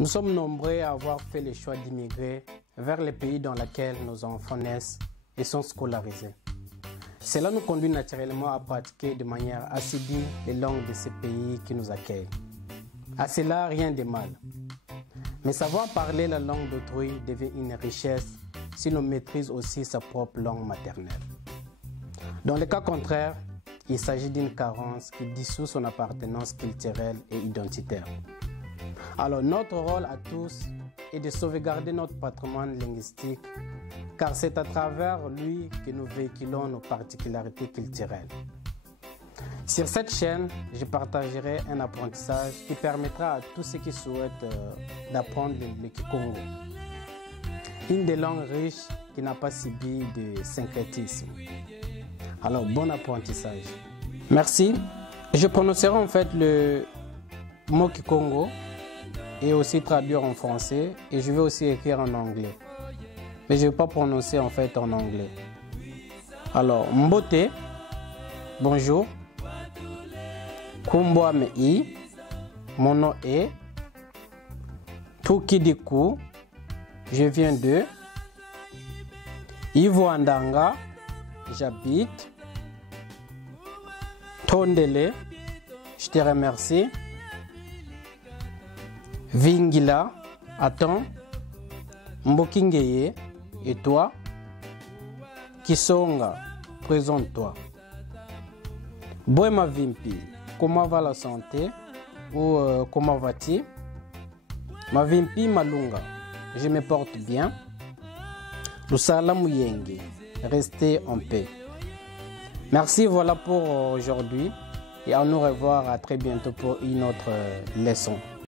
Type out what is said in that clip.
Nous sommes nombreux à avoir fait le choix d'immigrer vers les pays dans lesquels nos enfants naissent et sont scolarisés. Cela nous conduit naturellement à pratiquer de manière assidue les langues de ces pays qui nous accueillent. À cela, rien de mal. Mais savoir parler la langue d'autrui devient une richesse si l'on maîtrise aussi sa propre langue maternelle. Dans le cas contraire, il s'agit d'une carence qui dissout son appartenance culturelle et identitaire. Alors notre rôle à tous est de sauvegarder notre patrimoine linguistique, car c'est à travers lui que nous véhiculons nos particularités culturelles. Sur cette chaîne, je partagerai un apprentissage qui permettra à tous ceux qui souhaitent d'apprendre le Kikongo, une des langues riches qui n'a pas subi de syncrétisme. Alors, bon apprentissage. Merci. Je prononcerai en fait le mot Kikongo et aussi traduire en français, et je vais aussi écrire en anglais. Mais je ne vais pas prononcer en fait en anglais. Alors, Mbote, bonjour. Kumbwa mei, mon nom est Tukidiku, je viens de Ivoandanga, j'habite Tondele, je te remercie. Vingila, attends. Mbokingeye, et toi? Kisonga, présente-toi. Boema Vimpi, comment va la santé? Ou comment vas-tu? Mavimpi Malunga, je me porte bien. Lusala Muyenge, restez en paix. Merci, voilà pour aujourd'hui. Et à nous revoir à très bientôt pour une autre leçon.